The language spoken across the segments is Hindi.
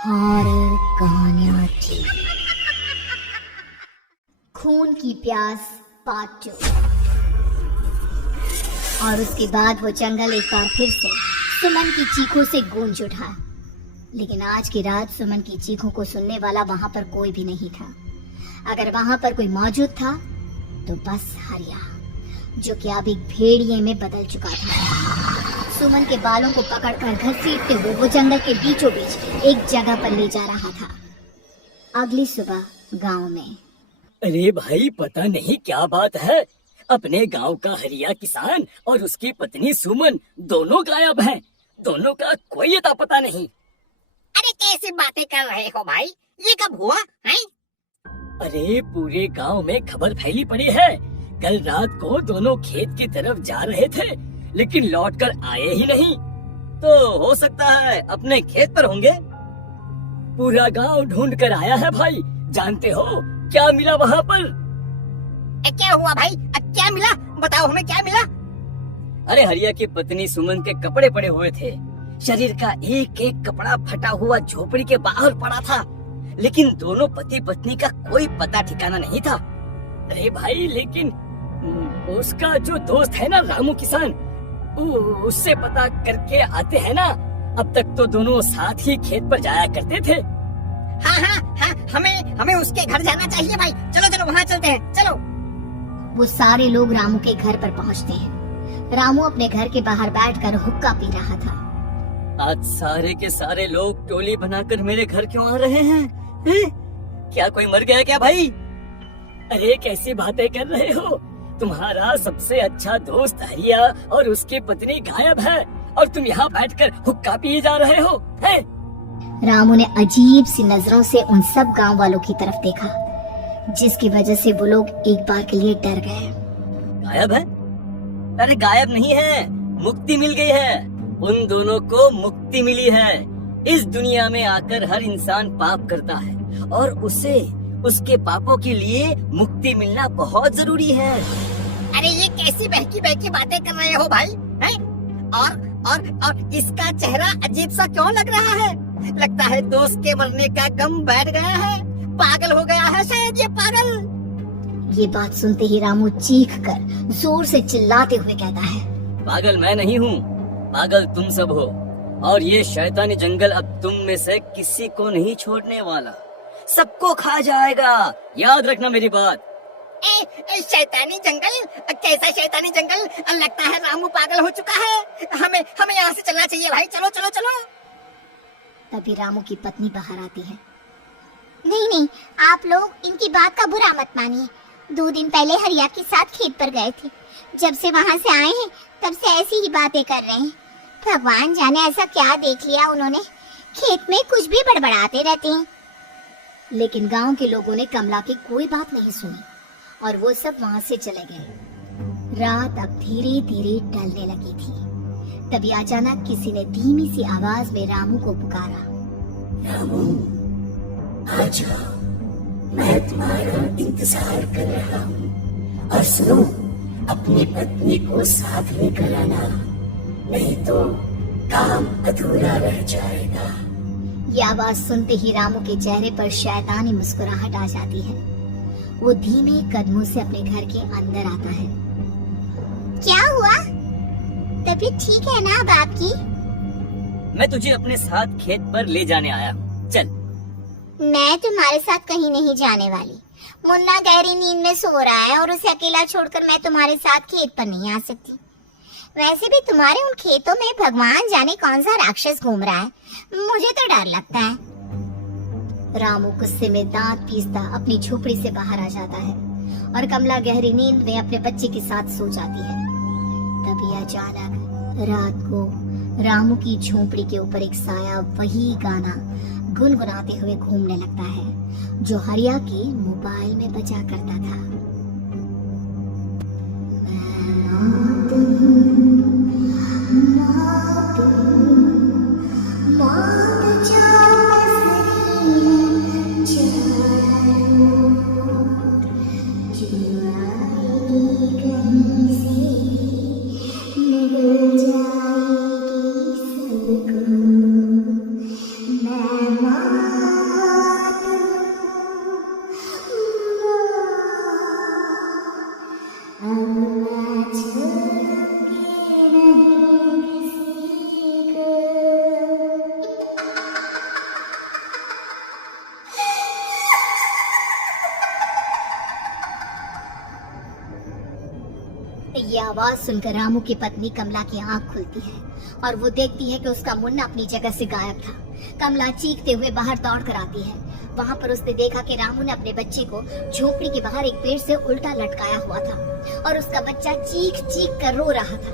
हॉरर कहानियां थी। खून की प्यास पार्ट 2। और उसके बाद वो जंगल एक बार फिर से सुमन की चीखों से गूंज उठा। लेकिन आज की रात सुमन की चीखों को सुनने वाला वहां पर कोई भी नहीं था। अगर वहां पर कोई मौजूद था तो बस हरिया, जो कि अब एक भेड़िए में बदल चुका था। सुमन के बालों को पकड़कर घसीटते हुए वो जंगल के बीचों बीच एक जगह पर ले जा रहा था। अगली सुबह गांव में। अरे भाई, पता नहीं क्या बात है, अपने गांव का हरिया किसान और उसकी पत्नी सुमन दोनों गायब हैं। दोनों का कोई अता पता नहीं। अरे कैसी बातें कर रहे हो भाई, ये कब हुआ है? अरे पूरे गांव में खबर फैली पड़ी है। कल रात को दोनों खेत की तरफ जा रहे थे, लेकिन लौटकर आए ही नहीं। तो हो सकता है अपने खेत पर होंगे। पूरा गांव ढूंढ कर आया है भाई। जानते हो क्या मिला वहाँ पर? क्या हुआ भाई? क्या मिला? बताओ हमें, क्या मिला? अरे हरिया की पत्नी सुमन के कपड़े पड़े हुए थे। शरीर का एक एक कपड़ा फटा हुआ झोपड़ी के बाहर पड़ा था, लेकिन दोनों पति पत्नी का कोई पता ठिकाना नहीं था। अरे भाई, लेकिन उसका जो दोस्त है ना रामू किसान, उससे पता करके आते हैं ना। अब तक तो दोनों साथ ही खेत पर जाया करते थे। हाँ, हमें उसके घर जाना चाहिए भाई। चलो वहाँ चलते हैं, चलो। वो सारे लोग रामू के घर पर पहुंचते हैं। रामू अपने घर के बाहर बैठकर हुक्का पी रहा था। आज सारे के सारे लोग टोली बनाकर मेरे घर क्यों आ रहे हैं? क्या कोई मर गया क्या भाई? अरे कैसी बातें कर रहे हो? तुम्हारा सबसे अच्छा दोस्त हरिया और उसकी पत्नी गायब है और तुम यहाँ बैठकर हुक्का पिए जा रहे हो? रामू ने अजीब सी नजरों से उन सब गांव वालों की तरफ देखा, जिसकी वजह से वो लोग एक बार के लिए डर गए। गायब है? अरे गायब नहीं है, मुक्ति मिल गई है। उन दोनों को मुक्ति मिली है। इस दुनिया में आकर हर इंसान पाप करता है और उसे उसके पापों के लिए मुक्ति मिलना बहुत जरूरी है। अरे ये कैसी बहकी बहकी बातें कर रहे हो भाई? हैं? और इसका चेहरा अजीब सा क्यों लग रहा है? लगता है दोस्त के मरने का गम बैठ गया है। पागल हो गया है शायद ये पागल। ये बात सुनते ही रामू चीख कर जोर से चिल्लाते हुए कहता है, पागल मैं नहीं हूँ, पागल तुम सब हो। और ये शैतानी जंगल अब तुम में से किसी को नहीं छोड़ने वाला, सबको खा जाएगा। याद रखना मेरी बात। शैतानी जंगल? कैसा शैतानी जंगल? लगता है रामू पागल हो चुका है। हमें यहाँ से चलना चाहिए भाई। चलो। तभी रामू की पत्नी बाहर आती है। नहीं, आप लोग इनकी बात का बुरा मत मानिए। 2 दिन पहले हरिया के साथ खेत पर गए थे। जब से वहाँ से आए हैं तब से ऐसी ही बातें कर रहे हैं। भगवान जाने ऐसा क्या देख लिया उन्होंने, खेत में कुछ भी बड़बड़ाते रहते हैं। लेकिन गांव के लोगों ने कमला की कोई बात नहीं सुनी और वो सब वहाँ से चले गए। रात अब धीरे धीरे ढलने लगी थी। तभी अचानक किसी ने धीमी सी आवाज में रामू को पुकारा। रामू, आ जाओ, मैं तुम्हारा इंतजार कर रहा हूँ। और सुनो, अपनी पत्नी को साथ लेकर आना, नहीं तो काम अधूरा रह जाएगा। ये आवाज सुनते ही रामू के चेहरे पर शैतानी मुस्कुराहट आ जाती है। वो धीमे कदमों से अपने घर के अंदर आता है। क्या हुआ? तबीयत ठीक है ना अब आपकी? मैं तुझे अपने साथ खेत पर ले जाने आया हूँ, चल। मैं तुम्हारे साथ कहीं नहीं जाने वाली। मुन्ना गहरी नींद में सो रहा है और उसे अकेला छोड़कर मैं तुम्हारे साथ खेत पर नहीं आ सकती। वैसे भी तुम्हारे उन खेतों में भगवान जाने कौन सा राक्षस घूम रहा है, मुझे तो डर लगता है। रामू गुस्से में दांत पीसता अपनी झोपड़ी से बाहर आ जाता है और कमला गहरी नींद में अपने बच्चे के साथ सो जाती है। तभी अचानक रात को रामू की झोपड़ी के ऊपर एक साया वही गाना गुनगुनाते हुए घूमने लगता है जो हरिया के मोबाइल में बजा करता था। मैं ये आवाज सुनकर रामू की पत्नी कमला की आंख खुलती है और वो देखती है कि उसका मुन्ना अपनी जगह से गायब था। कमला चीखते हुए बाहर दौड़ कर आती है। वहाँ पर उसने देखा कि रामू ने अपने बच्चे को झोपड़ी के बाहर एक पेड़ से उल्टा लटकाया हुआ था और उसका बच्चा चीख चीख कर रो रहा था।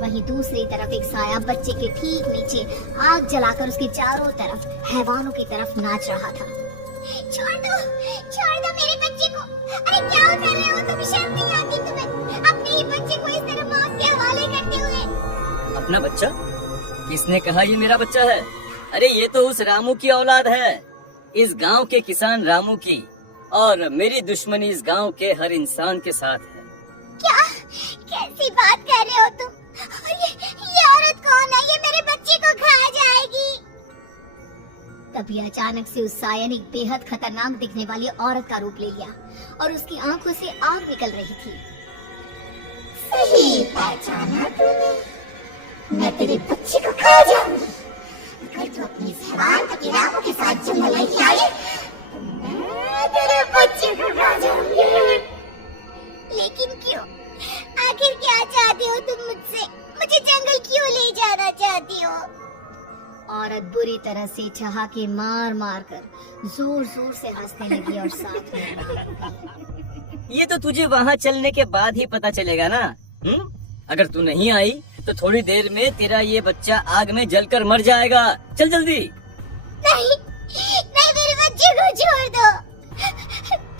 वहीं दूसरी तरफ एक साया बच्चे के ठीक नीचे आग जलाकर उसके चारों तरफ हैवानों की तरफ नाच रहा था। छोड़ दो मेरे बच्चे को। अरे क्या कर रहे हो तुम? शर्म नहीं आती तुम्हें? अपने ही बच्चे को इस तरह मौत के हवाले करते हुए। अपना बच्चा? किसने कहा ये मेरा बच्चा है? अरे ये तो उस रामू की औलाद है, इस गांव के किसान रामू की, और मेरी दुश्मनी इस गांव के हर इंसान के साथ है। क्या? कैसी बात कर रहे हो तुम? ये औरत कौन है? ये मेरे बच्चे को खा जाएगी। तभी अचानक से उस साया ने एक बेहद खतरनाक दिखने वाली औरत का रूप ले लिया और उसकी आंखों से आग निकल रही थी। सही पहचाना तूने। मैं तेरे बच्चे को खा जाऊंगी। अगर तू अपनी इस हैवान पति रामू के साथ जंगल नहीं आई, मैं तेरे बच्चे को खा जाऊंगी। लेकिन क्यों? आखिर क्या चाहते हो तुम मुझसे? मुझे जंगल क्यों ले जाना चाहती हो? औरत बुरी तरह से ठहाके मार मार कर जोर जोर से हंसने लगी और साथ में ये तो तुझे वहाँ चलने के बाद ही पता चलेगा ना। अगर तू नहीं आई तो थोड़ी देर में तेरा ये बच्चा आग में जलकर मर जाएगा। चल जल्दी। नहीं, मेरे बच्चे को छोड़ दो।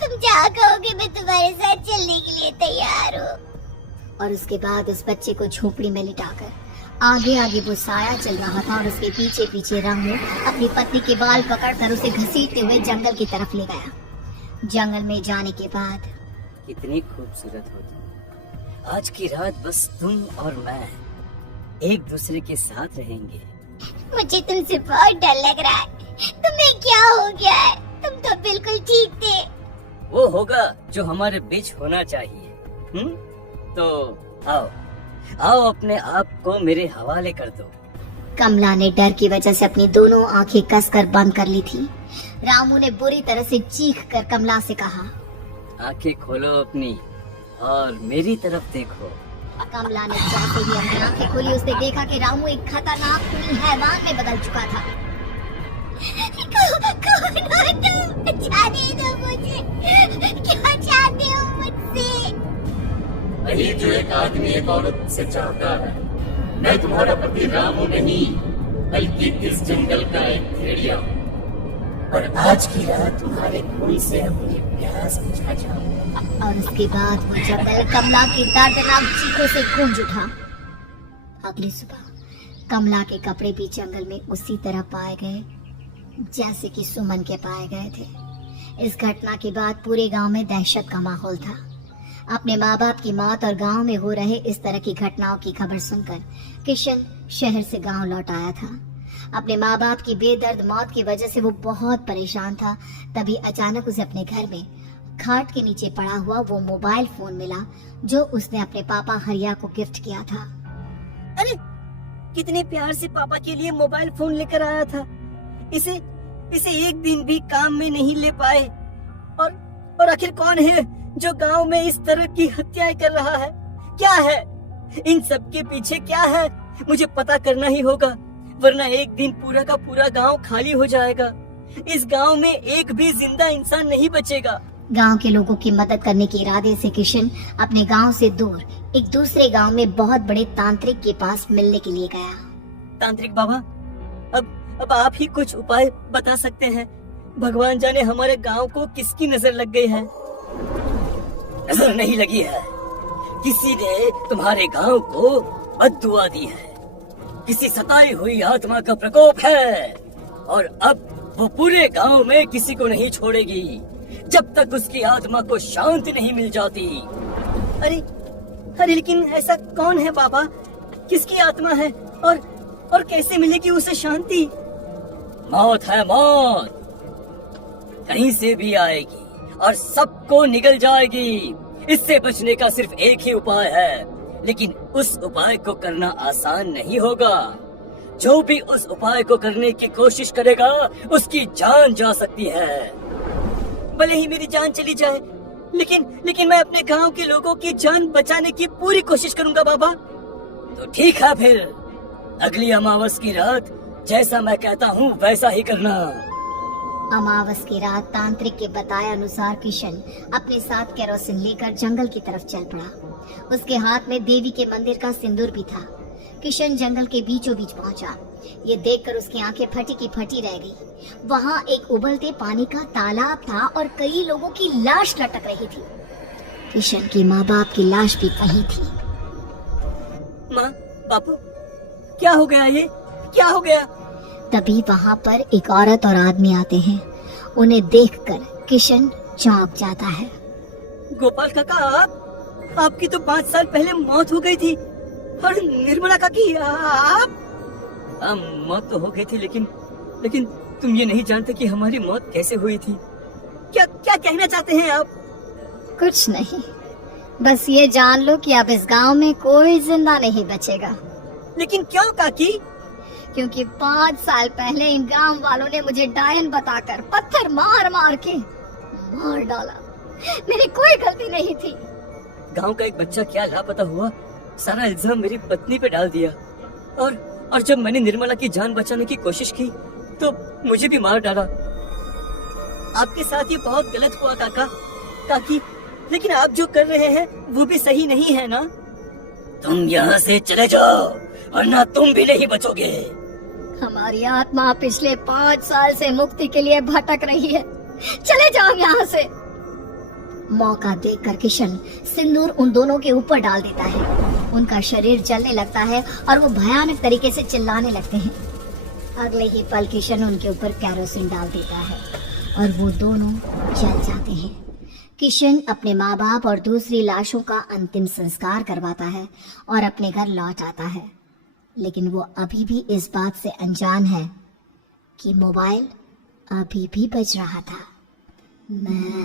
तुम जहाँ कहोगे मैं तुम्हारे साथ चलने के लिए तैयार हूँ। और उसके बाद उस बच्चे को झोपड़ी में लिटाकर आगे आगे वो साया चल रहा था और उसके पीछे पीछे रामू अपनी पत्नी के बाल पकड़कर उसे घसीटते हुए जंगल की तरफ ले गया। जंगल में जाने के बाद कितनी खूबसूरत हो तुम। आज की रात बस तुम और मैं एक दूसरे के साथ रहेंगे। मुझे तुमसे बहुत डर लग रहा है। तुम्हें क्या हो गया है? तुम तो बिल्कुल ठीक थे। वो होगा जो हमारे बीच होना चाहिए। तो आओ अपने आप को मेरे हवाले कर दो। कमला ने डर की वजह से अपनी दोनों आंखें कसकर बंद कर ली थी। रामू ने बुरी तरह से चीख कर कमला से कहा, आंखें खोलो अपनी और मेरी तरफ देखो। कमला ने जैसे ही अपनी आंखें खोली उसने देखा कि रामू एक खतरनाक खूनी हैवान में बदल चुका था। कौन हो तुम? जाने दो मुझे। क्या चाहते हो मुझसे? वही जो एक आदमी एक औरत से चाहता है। मैं तुम्हारा पति रामू नहीं, बल्कि इस जंगल का एक भेड़िया हूँ, और आज की रात तुम्हारे खून से अपनी प्यास बुझा जाऊंगा। और उसके बाद वो जंगल कमला की दर्दनाक चीखों से गूंज उठा। अगली सुबह कमला के कपड़े भी जंगल में उसी तरह पाए गए जैसे कि सुमन के पाए गए थे। इस घटना के बाद पूरे गांव में दहशत का माहौल था। अपने माँ बाप की मौत और गांव में हो रहे इस तरह की घटनाओं की खबर सुनकर किशन शहर से गांव लौट आया था। अपने माँ बाप की बेदर्द मौत की वजह से वो बहुत परेशान था। तभी अचानक उसे अपने घर में खाट के नीचे पड़ा हुआ वो मोबाइल फोन मिला जो उसने अपने पापा हरिया को गिफ्ट किया था। अरे कितने प्यार से पापा के लिए मोबाइल फोन लेकर आया था। इसे एक दिन भी काम में नहीं ले पाए। और आखिर कौन है जो गांव में इस तरह की हत्याएं कर रहा है? क्या है इन सब के पीछे? क्या है? मुझे पता करना ही होगा, वरना एक दिन पूरा का पूरा गांव खाली हो जाएगा। इस गांव में एक भी जिंदा इंसान नहीं बचेगा। गांव के लोगों की मदद करने के इरादे से किशन अपने गांव से दूर एक दूसरे गांव में बहुत बड़े तांत्रिक के पास मिलने के लिए गया। तांत्रिक बाबा, अब आप ही कुछ उपाय बता सकते हैं। भगवान जाने हमारे गांव को किसकी नजर लग गई है। नजर नहीं लगी है, किसी ने तुम्हारे गांव को बद्दुआ दी है। किसी सताई हुई आत्मा का प्रकोप है, और अब वो पूरे गांव में किसी को नहीं छोड़ेगी जब तक उसकी आत्मा को शांति नहीं मिल जाती। अरे लेकिन ऐसा कौन है बाबा? किसकी आत्मा है और कैसे मिलेगी उसे शांति? मौत है मौत, कहीं से भी आएगी और सबको निगल जाएगी। इससे बचने का सिर्फ एक ही उपाय है, लेकिन उस उपाय को करना आसान नहीं होगा। जो भी उस उपाय को करने की कोशिश करेगा उसकी जान जा सकती है। भले ही मेरी जान चली जाए, लेकिन मैं अपने गांव के लोगों की जान बचाने की पूरी कोशिश करूंगा बाबा। तो ठीक है फिर, अगली अमावस की रात जैसा मैं कहता हूँ वैसा ही करना। अमावस की रात तांत्रिक के बताए अनुसार किशन अपने साथ केरोसिन लेकर जंगल की तरफ चल पड़ा। उसके हाथ में देवी के मंदिर का सिंदूर भी था। किशन जंगल के बीचों बीच पहुंचा। ये देखकर उसकी आंखें फटी की फटी रह गई। वहाँ एक उबलते पानी का तालाब था और कई लोगों की लाश लटक रही थी। किशन की माँ बाप की लाश भी वहीं थी। माँ, बापू, क्या हो गया? ये क्या हो गया? तभी वहाँ पर एक औरत और आदमी आते हैं। उन्हें देखकर किशन चौंक जाता है। गोपाल काका, आपकी तो 5 साल पहले मौत हो गई थी। और निर्मला काकी, आप? मौत तो हो गई थी, लेकिन तुम ये नहीं जानते कि हमारी मौत कैसे हुई थी। क्या क्या कहना चाहते हैं आप? कुछ नहीं, बस ये जान लो कि अब इस गांव में कोई जिंदा नहीं बचेगा। लेकिन क्यों काकी? क्योंकि 5 साल पहले इन गांव वालों ने मुझे डायन बताकर पत्थर मार मार के मार डाला। मेरी कोई गलती नहीं थी। गांव का एक बच्चा क्या लापता हुआ, सारा इल्जाम मेरी पत्नी पे डाल दिया। और जब मैंने निर्मला की जान बचाने की कोशिश की तो मुझे भी मार डाला। आपके साथ ये बहुत गलत हुआ काकी, लेकिन आप जो कर रहे हैं वो भी सही नहीं है ना। तुम यहाँ से चले जाओ वरना तुम भी नहीं बचोगे। हमारी आत्मा पिछले 5 साल से मुक्ति के लिए भटक रही है। चले जाओ यहाँ से। मौका देखकर किशन सिंदूर उन दोनों के ऊपर डाल देता है। उनका शरीर जलने लगता है और वो भयानक तरीके से चिल्लाने लगते हैं। अगले ही पल किशन उनके ऊपर केरोसिन डाल देता है और वो दोनों जल जाते हैं। किशन अपने माँ बाप और दूसरी लाशों का अंतिम संस्कार करवाता है और अपने घर लौट आता है। लेकिन वो अभी भी इस बात से अनजान है कि मोबाइल अभी भी बज रहा था। मैं